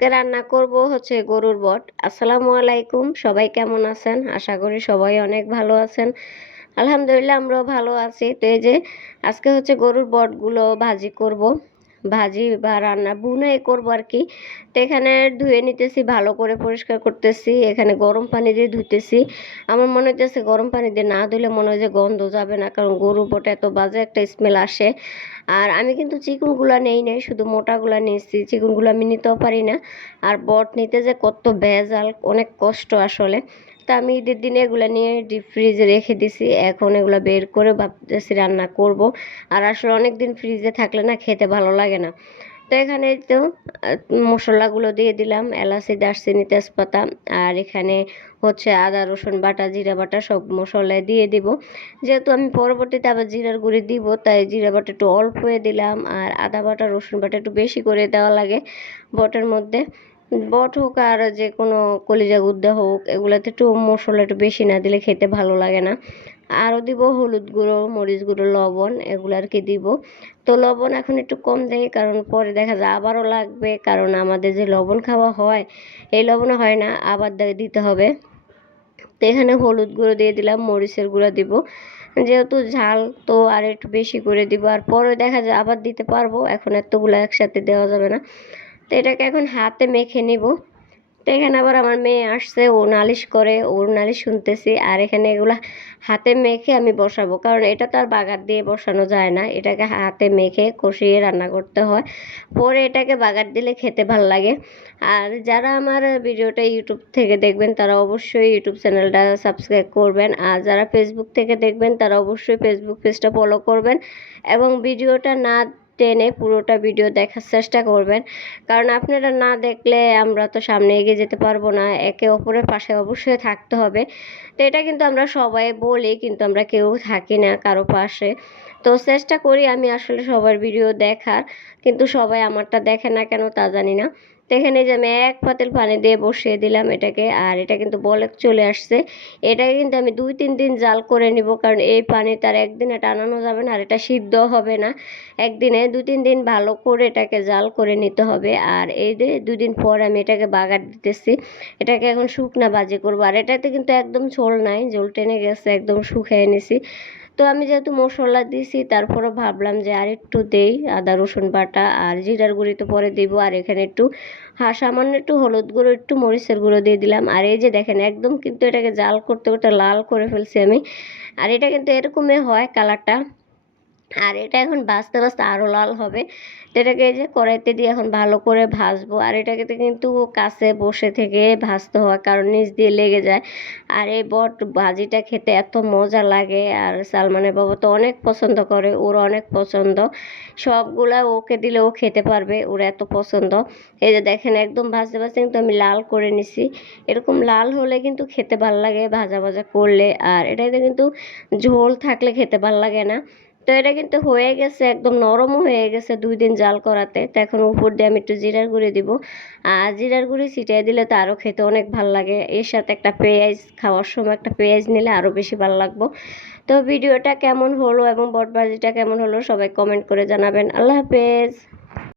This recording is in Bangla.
আজকে রান্না করব হচ্ছে গরুর বট। আসসালামু আলাইকুম, সবাই কেমন আছেন? আশা করি সবাই অনেক ভালো আছেন। আলহামদুলিল্লাহ আমরাও ভালো আছি। তো এই যে আজকে হচ্ছে গরুর বটগুলো ভাজি করব, ভাজি বা রান্না ভুনাই করব আর কি। তো এখানে ধুয়ে নিতেছি, ভালো করে পরিষ্কার করতেছি, এখানে গরম পানি দিয়ে ধুতেছি। আমার মনে হচ্ছে গরম পানি দিয়ে না ধুলে মনে হয় যে গন্ধ যাবে না, কারণ গরুর বটে এত বাজে একটা স্মেল আসে। আর আমি কিন্তু চিকনগুলা নেই নাই, শুধু মোটাগুলা নিয়েছি, চিকনগুলো আমি নিতেও পারি না। আর বট নিতে যে কত ভেজাল, অনেক কষ্ট আসলে। তা আমি ঈদের দিনে এগুলো নিয়ে ডিপ ফ্রিজে রেখে দিছি, এখন এগুলো বের করে ভাবতেছি রান্না করব। আর আসলে অনেক দিন ফ্রিজে থাকলে না খেতে ভালো লাগে না। তো এখানে তো মশলাগুলো দিয়ে দিলাম, এলাচি, দারচিনি, তেজপাতা। আর এখানে হচ্ছে আদা রসুন বাটা, জিরা বাটা সব মশলা দিয়ে দিব। যেহেতু আমি পরবর্তীতে আবার জিরার গুঁড়ি দিব, তাই জিরা বাটা একটু অল্প হয়ে দিলাম। আর আদা বাটা রসুন বাটা একটু বেশি করে দেওয়া লাগে বটের মধ্যে। বট হোক আর যে কোনো কলিজা গুদ্দা হোক, এগুলোতে একটু মশলা একটু বেশি না দিলে খেতে ভালো লাগে না। আরও দিব হলুদ গুঁড়ো, মরিচ গুঁড়ো, লবণ, এগুলো আর কি দিব। তো লবণ এখন একটু কম দেয়, কারণ পরে দেখা যায় আবারও লাগবে, কারণ আমাদের যে লবণ খাওয়া হয় এই লবণও হয় না, আবার দিতে হবে। তো এখানে হলুদ গুঁড়ো দিয়ে দিলাম, মরিচের গুঁড়ো দিব, যেহেতু ঝাল তো আর একটু বেশি করে দিব। আর পরে দেখা যায় আবার দিতে পারবো, এখন এতগুলো একসাথে দেওয়া যাবে না। তো এটাকে এখন হাতে মেখে নিব। তো এখানে আবার আমার মেয়ে আসছে, ও নালিশ করে, ওর নালিশ শুনতেছি। আর এখানে এগুলা হাতে মেখে আমি বসাবো, কারণ এটা তো আর বাগার দিয়ে বসানো যায় না, এটাকে হাতে মেখে কষিয়ে রান্না করতে হয়। পরে এটাকে বাগার দিলে খেতে ভাল লাগে। আর যারা আমার ভিডিওটা ইউটিউব থেকে দেখবেন তারা অবশ্যই ইউটিউব চ্যানেলটা সাবস্ক্রাইব করবেন, আর যারা ফেসবুক থেকে দেখবেন তারা অবশ্যই ফেসবুক পেজটা ফলো করবেন, এবং ভিডিওটা না টেনে পুরোটা ভিডিও দেখার চেষ্টা করবেন। কারণ আপনারা না দেখলে আমরা তো সামনে এগিয়ে যেতে পারবো না, একে অপরের পাশে অবশ্যই থাকতে হবে। তো এটা কিন্তু আমরা সবাই বলি, কিন্তু আমরা কেউ থাকি না কারো পাশে। তো চেষ্টা করি আমি আসলে সবার ভিডিও দেখার, কিন্তু সবাই আমারটা দেখে না কেন তা জানি না। তো এখানে যে আমি এক পাতিল পানি দিয়ে বসিয়ে দিলাম এটাকে, আর এটা কিন্তু বলক চলে আসছে। এটাকে কিন্তু আমি 2-3 দিন জাল করে নিব, কারণ এই পানি তার একদিনে টানানো যাবে না, আর এটা সিদ্ধ হবে না। একদিনে 2-3 দিন ভালো করে এটাকে জাল করে নিতে হবে। আর এই যে 2 দিন পর আমি এটাকে বাগার দিতেছি, এটাকে এখন শুকনা ভাজি করবো। আর এটাতে কিন্তু একদম ঝোল নাই, ঝোল টেনে গেছে, একদম শুকিয়ে নিছি। তো আমি যেহেতু মশলা দিছি, তারপরও ভাবলাম যে আর একটু দেই, আদা রসুন বাটা আর জিরার গুঁড়ি তো পরে দিব। আর এখানে একটু সামান্য একটু হলুদ গুঁড়ো, একটু মরিচের গুঁড়ো দিয়ে দিলাম। আর এই যে দেখেন একদম কিন্তু এটাকে জাল করতে করতে লাল করে ফেলছি আমি। আর এটা কিন্তু এরকমই হয় কালারটা। আর এটা এখন ভাজতে ভাজতে আরও লাল হবে। তো এটাকে এই যে কড়াইতে দিয়ে এখন ভালো করে ভাজবো। আর এটাকে তো কিন্তু কাছে বসে থেকে ভাজতে হয়, কারণ নিচ দিয়ে লেগে যায়। আর এই বট ভাজিটা খেতে এত মজা লাগে, আর সালমানের বাবা তো অনেক পছন্দ করে, ওর অনেক পছন্দ, সবগুলা ওকে দিলে ও খেতে পারবে, ওর এত পছন্দ। এই যে দেখেন একদম ভাজতে ভাজতে কিন্তু আমি লাল করে নিছি। এরকম লাল হলে কিন্তু খেতে ভাল লাগে ভাজা ভাজা করলে, আর এটাতে কিন্তু ঝোল থাকলে খেতে ভাল লাগে না। তো এটা কিন্তু হয়ে গেছে, একদম নরমও হয়ে গেছে 2 দিন জাল করাতে। তো এখন উপর দিয়ে আমি একটু জিরার গুঁড়ি দিব। আর জিরার গুঁড়ি ছিটিয়ে দিলে তো আরও খেতে অনেক ভাল লাগে। এর সাথে একটা পেঁয়াজ, খাওয়ার সময় একটা পেঁয়াজ নিলে আরও বেশি ভালো লাগবো। তো ভিডিওটা কেমন হলো এবং বটবাজিটা কেমন হলো সবাই কমেন্ট করে জানাবেন। আল্লাহ হাফেজ।